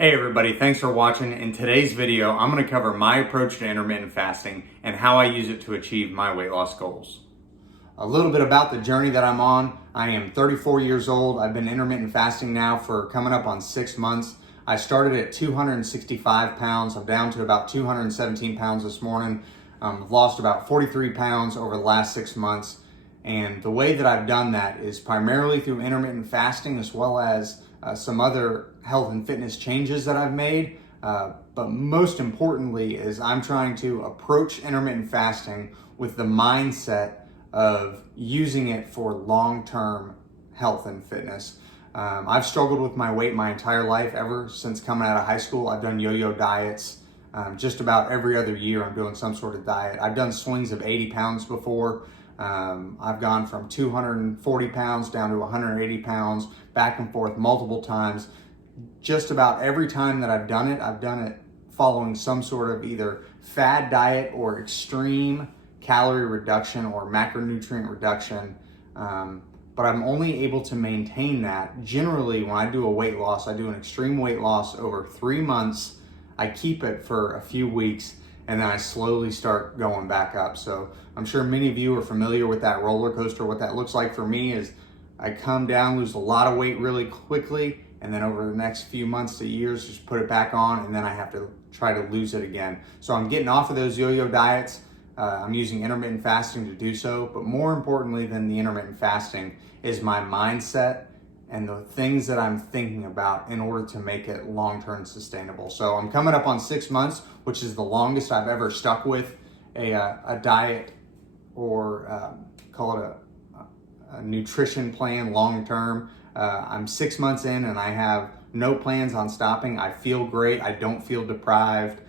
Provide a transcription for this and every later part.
Hey everybody, thanks for watching. In today's video, I'm going to cover my approach to intermittent fasting and how I use it to achieve my weight loss goals. A little bit about the journey that I'm on. I am 34 years old. I've been intermittent fasting now for coming up on 6 months. I started at 265 pounds. I'm down to about 217 pounds this morning. I've lost about 43 pounds over the last 6 months. And the way that I've done that is primarily through intermittent fasting, as well as some other health and fitness changes that I've made. But most importantly is I'm trying to approach intermittent fasting with the mindset of using it for long-term health and fitness. I've struggled with my weight my entire life. Ever since coming out of high school, I've done yo-yo diets. Just about every other year I'm doing some sort of diet. I've done swings of 80 pounds before. I've gone from 240 pounds down to 180 pounds, back and forth multiple times. Just about every time that I've done it following some sort of either fad diet or extreme calorie reduction or macronutrient reduction. But I'm only able to maintain that. Generally, when I do a weight loss, I do an extreme weight loss over 3 months. I keep it for a few weeks, and then I slowly start going back up. So I'm sure many of you are familiar with that roller coaster. What that looks like for me is I come down, lose a lot of weight really quickly, and then over the next few months to years, just put it back on, and then I have to try to lose it again. So I'm getting off of those yo-yo diets. I'm using intermittent fasting to do so, but more importantly than the intermittent fasting is my mindset and the things that I'm thinking about in order to make it long-term sustainable. So I'm coming up on 6 months, which is the longest I've ever stuck with a diet or call it a nutrition plan long-term. I'm 6 months in and I have no plans on stopping. I feel great. I don't feel deprived.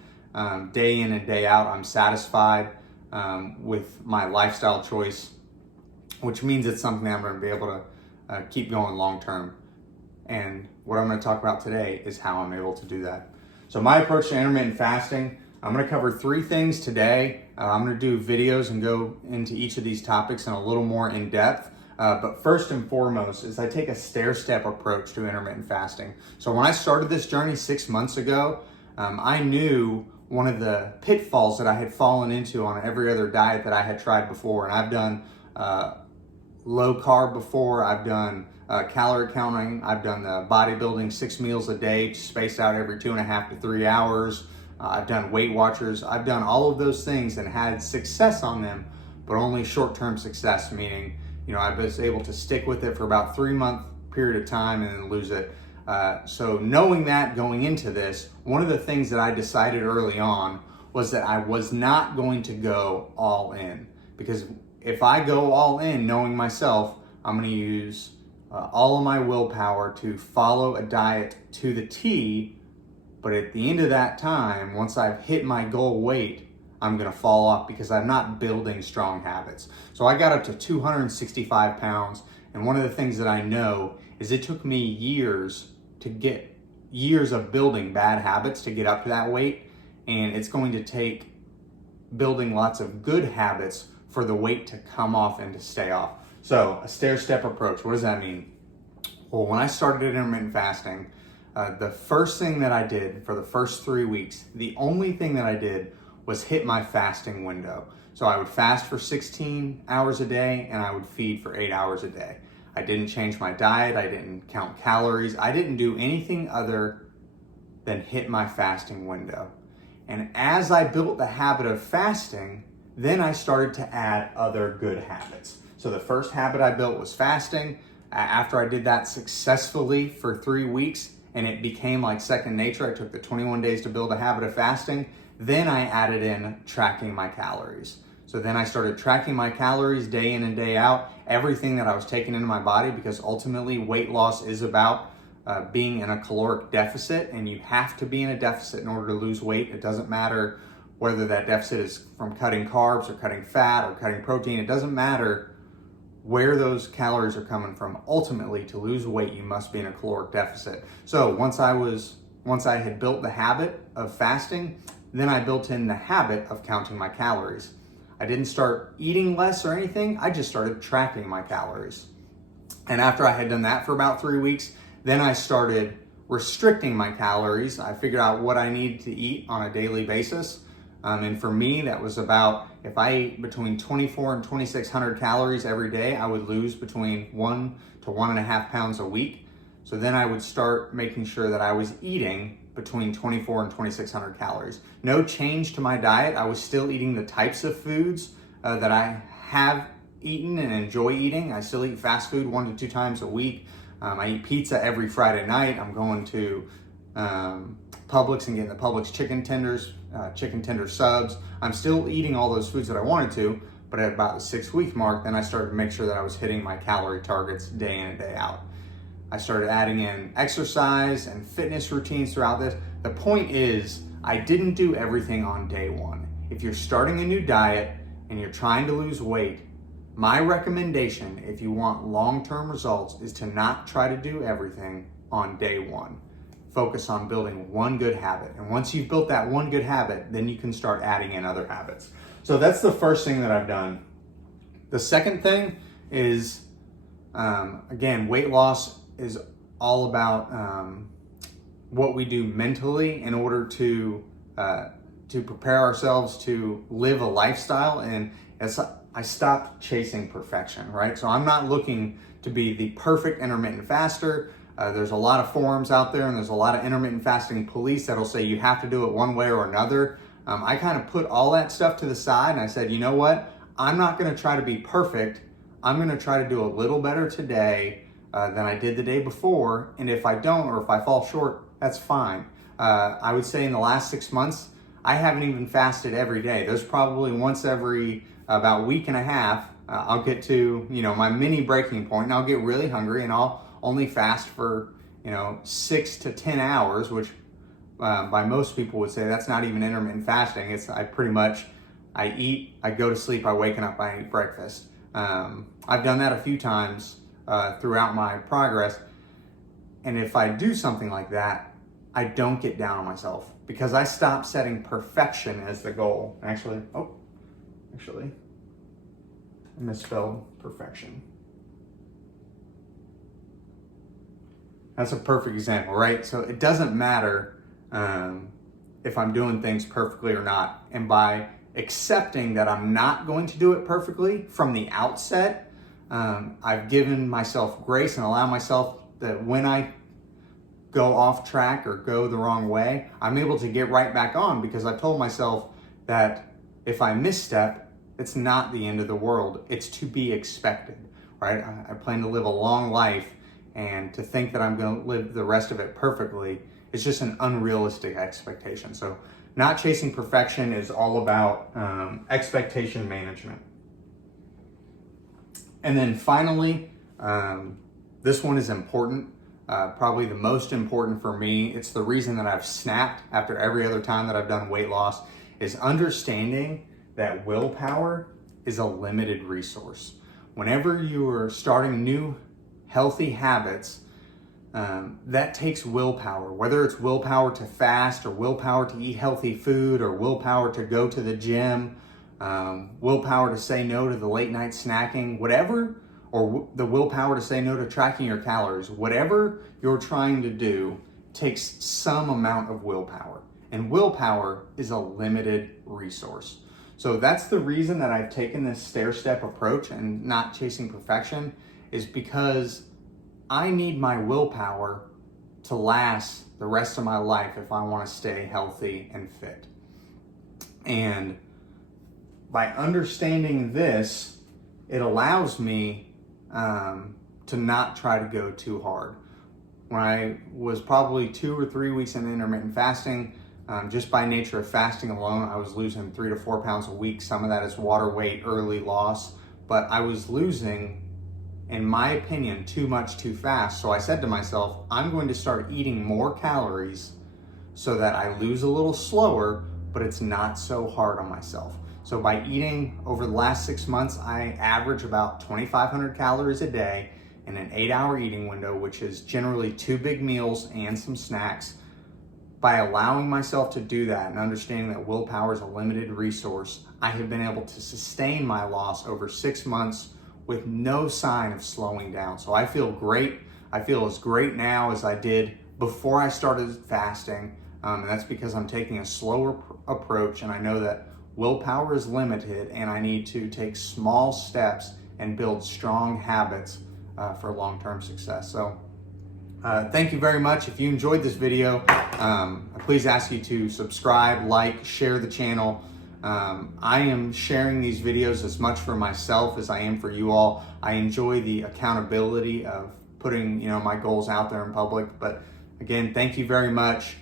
Day in and day out, I'm satisfied with my lifestyle choice, which means it's something that I'm going to be able to keep going long term. And what I'm going to talk about today is how I'm able to do that. So my approach to intermittent fasting, I'm going to cover 3 things today. I'm going to do videos and go into each of these topics in a little more in depth. But first and foremost is I take a stair-step approach to intermittent fasting. So when I started this journey 6 months ago, I knew one of the pitfalls that I had fallen into on every other diet that I had tried before. And I've done low carb before, I've done calorie counting, I've done the bodybuilding 6 meals a day spaced out every 2.5 to 3 hours. I've done Weight Watchers. I've done all of those things and had success on them, but only short-term success, meaning, I was able to stick with it for about 3-month period of time and then lose it. So knowing that going into this, one of the things that I decided early on was that I was not going to go all in, because if I go all in knowing myself, I'm going to use all of my willpower to follow a diet to the T. But at the end of that time, once I've hit my goal weight, I'm going to fall off because I'm not building strong habits. So I got up to 265 pounds. And one of the things that I know is it took me years of building bad habits to get up to that weight. And it's going to take building lots of good habits for the weight to come off and to stay off. So a stair-step approach, what does that mean? Well, when I started intermittent fasting, the first thing that I did for the first 3 weeks, the only thing that I did was hit my fasting window. So I would fast for 16 hours a day and I would feed for 8 hours a day. I didn't change my diet. I didn't count calories. I didn't do anything other than hit my fasting window. And as I built the habit of fasting, then I started to add other good habits. So the first habit I built was fasting. After I did that successfully for 3 weeks and it became like second nature, I took the 21 days to build a habit of fasting. Then I added in tracking my calories. So then I started tracking my calories day in and day out, everything that I was taking into my body, because ultimately weight loss is about being in a caloric deficit, and you have to be in a deficit in order to lose weight. It doesn't matter whether that deficit is from cutting carbs or cutting fat or cutting protein. It doesn't matter where those calories are coming from. Ultimately, to lose weight, you must be in a caloric deficit. So once I had built the habit of fasting, then I built in the habit of counting my calories. I didn't start eating less or anything. I just started tracking my calories. And after I had done that for about 3 weeks, then I started restricting my calories. I figured out what I needed to eat on a daily basis. And for me, that was about, if I ate between 24 and 2,600 calories every day, I would lose between 1 to 1.5 pounds a week. So then I would start making sure that I was eating between 24 and 2,600 calories. No change to my diet. I was still eating the types of foods that I have eaten and enjoy eating. I still eat fast food 1 to 2 times a week. I eat pizza every Friday night. I'm going to Publix and getting the Publix chicken tenders, chicken tender subs. I'm still eating all those foods that I wanted to, but at about the 6-week mark, then I started to make sure that I was hitting my calorie targets day in and day out. I started adding in exercise and fitness routines throughout this. The point is, I didn't do everything on day one. If you're starting a new diet and you're trying to lose weight, my recommendation, if you want long-term results, is to not try to do everything on day one. Focus on building one good habit. And once you've built that one good habit, then you can start adding in other habits. So that's the first thing that I've done. The second thing is, again, weight loss is all about what we do mentally in order to prepare ourselves to live a lifestyle. And as I stopped chasing perfection, right? So I'm not looking to be the perfect intermittent faster. There's a lot of forums out there and there's a lot of intermittent fasting police that'll say you have to do it one way or another. I kind of put all that stuff to the side and I said, you know what? I'm not going to try to be perfect. I'm going to try to do a little better today than I did the day before. And if I don't, or if I fall short, that's fine. I would say in the last 6 months, I haven't even fasted every day. There's probably once every about week and a half, I'll get to, my mini breaking point and I'll get really hungry and I'll only fast for, 6 to 10 hours, which by most people would say that's not even intermittent fasting. It's I eat, I go to sleep, I wake up, I eat breakfast. I've done that a few times throughout my progress. And if I do something like that, I don't get down on myself because I stopped setting perfection as the goal. Actually, I misspelled perfection. That's a perfect example, right? So it doesn't matter if I'm doing things perfectly or not. And by accepting that I'm not going to do it perfectly from the outset, I've given myself grace and allow myself that when I go off track or go the wrong way, I'm able to get right back on because I've told myself that if I misstep, it's not the end of the world. It's to be expected, right? I plan to live a long life, and to think that I'm going to live the rest of it perfectly is just an unrealistic expectation. So not chasing perfection is all about expectation management. And then finally, this one is important, probably the most important for me. It's the reason that I've snapped after every other time that I've done weight loss, is understanding that willpower is a limited resource. Whenever you are starting new healthy habits, that takes willpower, whether it's willpower to fast or willpower to eat healthy food or willpower to go to the gym, willpower to say no to the late night snacking, whatever, or the willpower to say no to tracking your calories, whatever you're trying to do takes some amount of willpower, and willpower is a limited resource. So that's the reason that I've taken this stair-step approach and not chasing perfection, is because I need my willpower to last the rest of my life if I want to stay healthy and fit. And by understanding this, it allows me to not try to go too hard. When I was probably 2 or 3 weeks in intermittent fasting, just by nature of fasting alone, I was losing 3 to 4 pounds a week. Some of that is water weight, early loss, but I was losing, in my opinion, too much too fast. So I said to myself, I'm going to start eating more calories so that I lose a little slower, but it's not so hard on myself. So by eating over the last 6 months, I average about 2,500 calories a day in an 8-hour eating window, which is generally 2 big meals and some snacks. By allowing myself to do that and understanding that willpower is a limited resource, I have been able to sustain my loss over 6 months with no sign of slowing down. So I feel great. I feel as great now as I did before I started fasting, and that's because I'm taking a slower approach, and I know that willpower is limited and I need to take small steps and build strong habits for long-term success. So thank you very much. If you enjoyed this video, I please ask you to subscribe, like, share the channel. I am sharing these videos as much for myself as I am for you all. I enjoy the accountability of putting my goals out there in public. But again, thank you very much.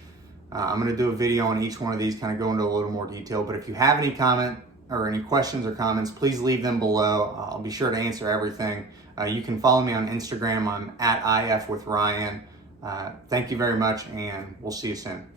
I'm going to do a video on each one of these, kind of go into a little more detail. But if you have any comment or any questions or comments, please leave them below. I'll be sure to answer everything. You can follow me on Instagram. I'm @IFWithRyan. Thank you very much, and we'll see you soon.